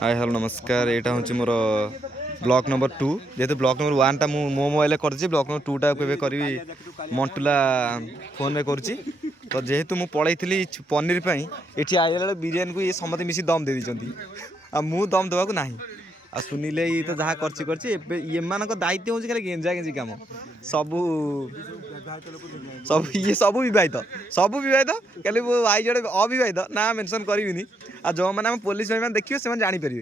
hi hello नमस्कार यहाँ हूँ मोर ब्लॉक नंबर 2 जेहेतु ब्लॉक नंबर 1 टा मो मोबाइल कर ब्लॉक नंबर 2 टा केवे करी मंटुला फोन में करुँची तो जेहेतु मुझे पलैली पनीर ये आइला बिरियानी को ये समस्त मिसी दम दे दी आ मु दम देवाक ना आ सुनिले ये तो जहाँ ये दायित्व हूँ खाली गेंजा गेंजी कम सबू सब ये सबू विवाहित खाली वो आई जड़े अविवाहित ना मेंशन करी आ जो मैंने पुलिस भाई देखिए से जानीपर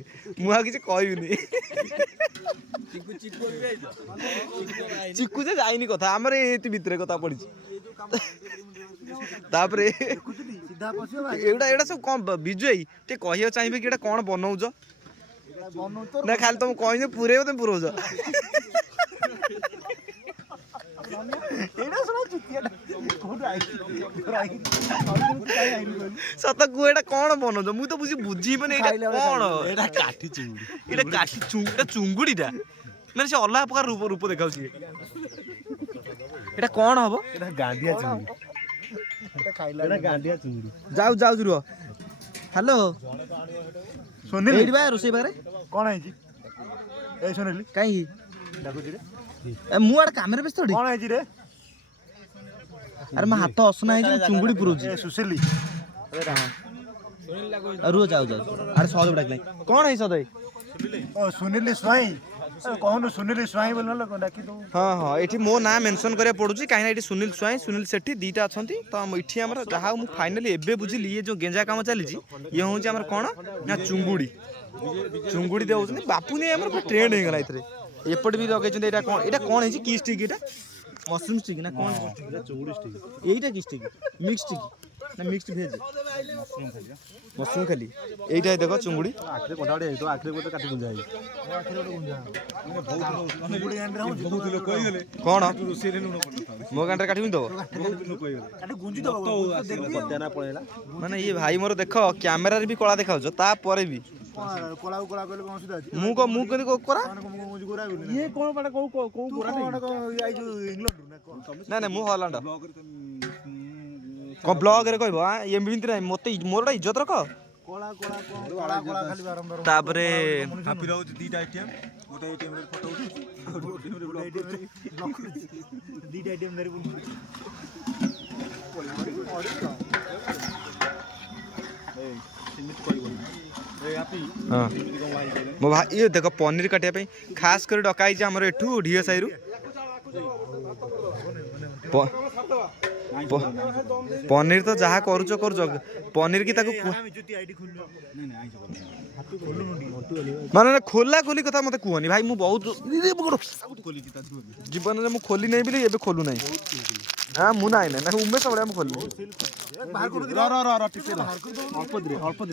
मुझे किसी कहबी चिकु जे जाइनी कथा आमर ये भितर कथा पड़ी तापर एटा सब कौन विजय टे कह चाहिए कि कौन बनाऊच ना खाली तुम कह पूरे तुम पुरौच सत कुएटा कौन बनाऊच मुझे तो बुझी बुझी कौन काठी चुंगुड़ीटा मैंने से अलग प्रकार रूप देखा एटा कौन हम जाऊ जाऊ रुह हेलो सोनी रोसे बारे कौन है ए सोनेली कहीं मुझे कैमेरा व्यस्त कौन है रे अरे मैं हाथ असना है चुंगुड़ी पुरोची सुशीली रुह जाऊ जाऊ अरे सौदे डाक कौन है सौदे ओ सुनील स्वाई कहनु सुनील स्वाई बोल न डाकी दो हाँ हाँ ये मो ना मेंशन करिया पड़ुची कहीं ये सुनील स्वाई सुनील सेठी दीटा अच्छा तो ये आम जहाँ मुझे फाइनाली एबे बुझिली ये जो गेंजा काम चली ये हूँ आम कौन ना चुंगुड़ी चुंगुड़ी दे बापू नहीं आम ट्रेंड हो गला एपट भी लगे यहाँ कौन है कि स्टिक ये मशरूम स्टिक ना कौन चुंगुड़ी स्टिक यहीटा कि स्टिक मिक्स स्टिक ना मिक्स्ड भेज मशरूम खाली यहीटा देख चुंगुड़ी आखिर कोठाड़े तो आखिर को तो काटी गुंजा कौन मो गांड काटी दो माने ये भाई मोर देख कैमेरा भी कला देखा तापर भी कोला कोला कहले कोन सुदा अछि मु कदी कोरा ये कोन बाटा को गोरा नहीं आई जो इंग्लैंड ना कोन ना ना मु हॉलैंड को ब्लॉग रे कहबो ये मिंत नहीं मते मोरडा इज्जत रख कोला कोला कोला कोला खाली बारंबार तापरे हापी रहउ दीटा एटीएम गोटा एटीएम रे फोटो उठी गोटा एटीएम रे ब्लॉक दीटा एटीएम धरि मो भाई ये देख पनीर काटिया खास कर डकाई आमर एठू ढीओ साई पनीर तो जहाँ करुच पनीर की माने खोला खोली कथा मत कहनी भाई मु बहुत जीवन में खोली नहीं भी ये खोलू ना हाँ मु ना उमेश बड़े खोलनी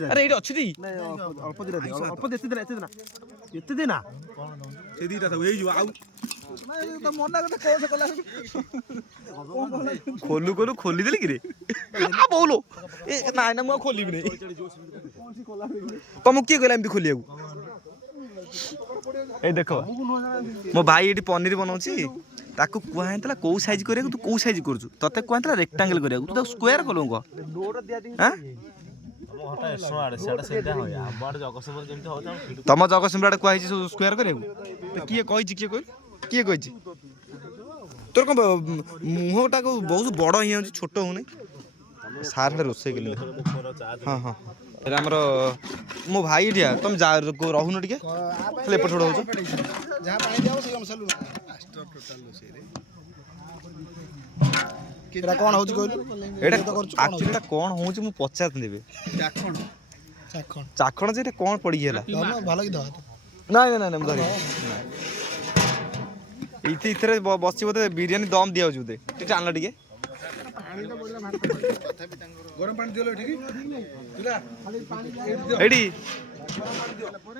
अरे ये अच्छी खोलू खोलू खोली देली कि बोलो ना ना मुझे खोल तुम किए कहला एमती खोलिया ए देख मो भाई ये पनीर बनाऊँगी ताकू कहता कौ साइज करा तू कौ साइज करुँ ते कहता रेक्टांगल करा तू स्क्वायर कलु तुम जगतसिंहपुर आड़े कहुई स्क्वायर करा किए किए किए कही तोर कौन मुहटा को बहुत बड़ ही छोट हो सार रोसे हाँ हाँ आमर मो भाई ठिया तुम रहून टे एपट छोड़ हो कौन हो कहलु कौन हो पचार देवे चाखण जे कौन पड़गला ना ना ना ना इथे बस बोधे बिरियानी दम दिया बोधे आनल टे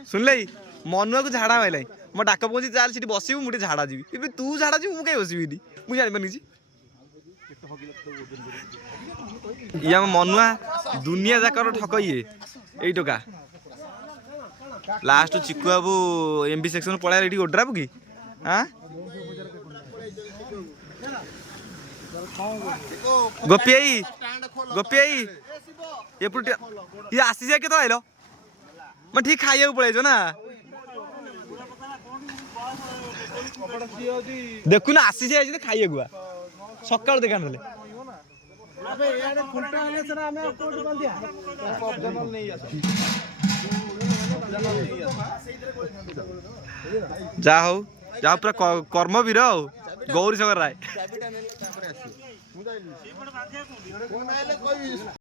सुनल मनुआ को झाड़ा मारे मो डाक पहुँची चाल सी बस मुझे झाड़ा जी तू झाड़ा जी मुझे बसबी मुझे जानी ये मनुआ दुनिया जाकर ठक ये यही टका लास्ट चिकु बाबू एमबी सेक्शन पड़ा ये ओड्राबू कि हाँ गोपी ये आसी जाए के आइल मैं ठीक खाइए पड़े ना देखु ना आसी जाए खाइए गुआ सकाल देखा ना जा हो जा पूरा कर्मवीर आ गौरी शंकर राय